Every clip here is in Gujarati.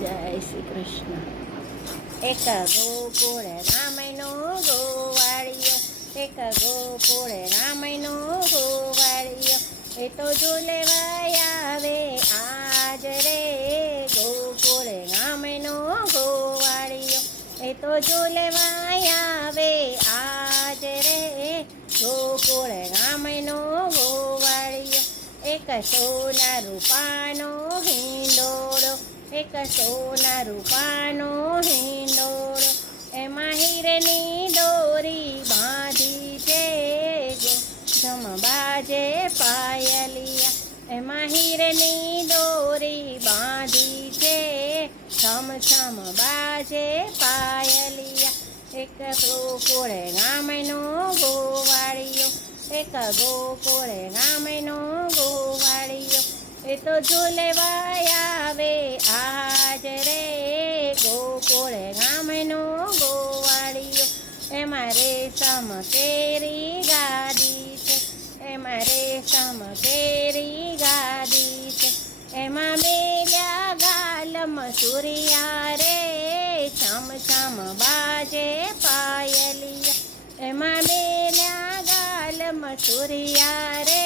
જય શ્રી કૃષ્ણ. એક ગોકુળ રામનો ગોવાળિયો, એક ગોકુળ રામનો ગોવાળિયો, એ તો ઝૂલવાય આવે આજ રે. ગોકુળ રામનો ગોવાળિયો, એ તો ઝૂલવાય આવે આજ રે. ગોકુળ રામનો ગોવાળિયો, એક સોના રૂપાનો હિંડોળો, એક સોના રૂપાનો હિંડોળો, એમાં હીરની દોરી બાંધી છે. ગોધમ બાજે પાયલિયા, એમાં હીરની દોરી બાંધી છે. છમ છમ બાજે પાયલિયા, એક ગોકુળ રામનો ગોવાળિયો, એક ગોકુળ રામનો ગોવાળિયો, એ તો ઝૂલવાય આવે આજ રે. ગોકુળ રામનો ગોવાળિયો, એમાં રેશમ કેરી ગાદી છે, એમાં રેશમ કેરી ગાદી છે, એમાં મેલ્યા ગાલ મસૂરિયા રે. છમ છમ બાજે પાયલિયા, એમાં મેલ્યા ગાલ મસૂરિયા રે.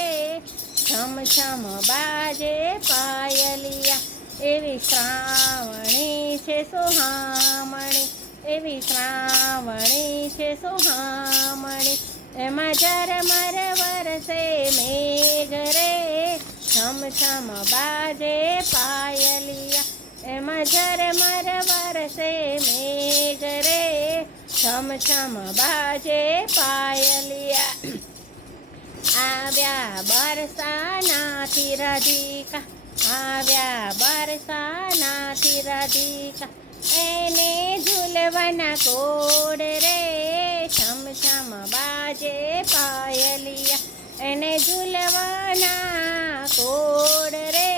છમ છમ બાજે પાયલિયા, એવી શ્રાવણી છે સુહામણી, એવી શ્રાવણી છે સુહામણી, એમાં ઝરમર વરસે મેઘ રે. છમ છમ બાજે પાયલિયા, એમાં ઝરમર વરસે મેઘ રે. છમ છમ બાજે પાયલિયા, આવ્યા બરસાનાથી રાધિકા, આવ્યા બરસાનાથી રાધિકા, એને ઝૂલવાના કોડ રે. છમ છમ બાજે પાયલિયા, એને ઝૂલવાના કોડ રે.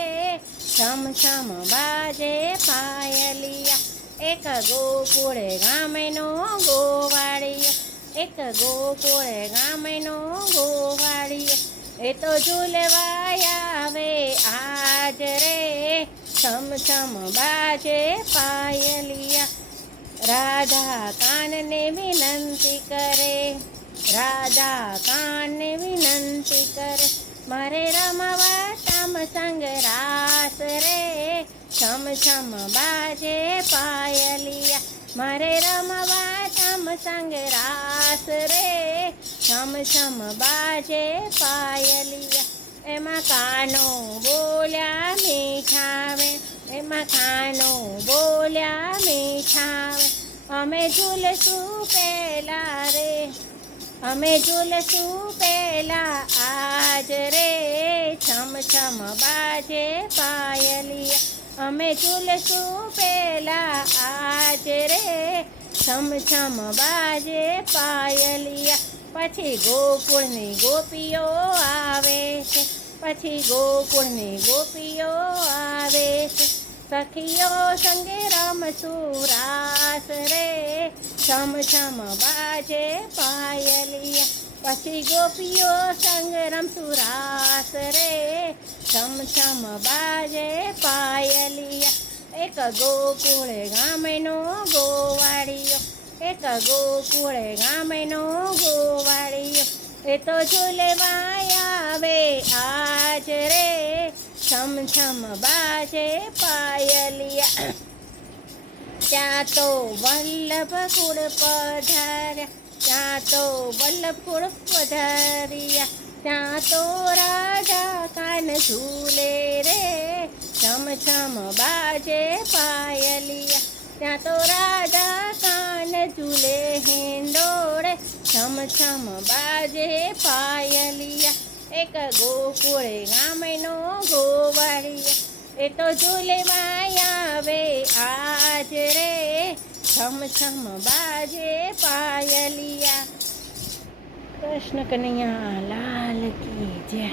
છમ છમ બાજે પાયલિયા, એક ગોકુળ રામનો ગોવાળિયો, એક ગોકુળ રામનો ગોવાળિયો, એ તો ઝૂલવાય આવે આજ રે. છમ છમ બાજે પાયલિયા, રાધા કાનને વિનંતી કરે, રાધા કાનને વિનંતી કરે, મારે રમવા તમ સંગ રાસ રે. છમ છમ બાજે પાયલિયા, મારે રમવા તમ સંગ રાસ રે. છમ છમ બાજે પાયલિયા, એમાં કાનો બોલ્યા મીઠાવે, એમાં કાનો બોલ્યા મીઠાવે, અમે ઝૂલશું પહેલા રે, અમે ઝૂલશું પહેલા આજ રે. છમ છમ બાજે પાયલિયા, અમે ઝૂલશું પહેલા આજ રે. છમ છમ બાજે પાયલિયા, પછી ગોકુળની ગોપીઓ આવે છે, પછી ગોકુળની ગોપીઓ આવે છે, સખીઓ સંગે રમશું રાસ રે. છમ છમ બાજે પાયલિયા, પછી ગોપીઓ સંગ રમશું રાસ રે. છમ છમ બાજે પાયલિયા, એક ગોકુળ રામનો ગોવાળિયો, એક ગોકુળ રામનો ગોવાળિયો, એ તો ઝૂલવાય આવે આજ રે. છમ છમ બાજે પાયલિયા, ત્યાં તો વલ્લભ કુળ પધાર્યા, ત્યાં તો વલ્લભ કુળ પધાર્યા, ત્યાં તો રાધા કાન ઝૂલે રે. છમ છમ બાજે પાયલિયા, ત્યાં તો રાધા કાન ઝૂલે હિંડોળે. છમ છમ બાજે પાયલિયા, એક ગોકુળ રામનો ગોવાળિયો, એ તો ઝૂલવાય આવે આજ રે. છમ છમ બાજે પાયલિયા. કૃષ્ણ કનૈયા લાલ કી જય.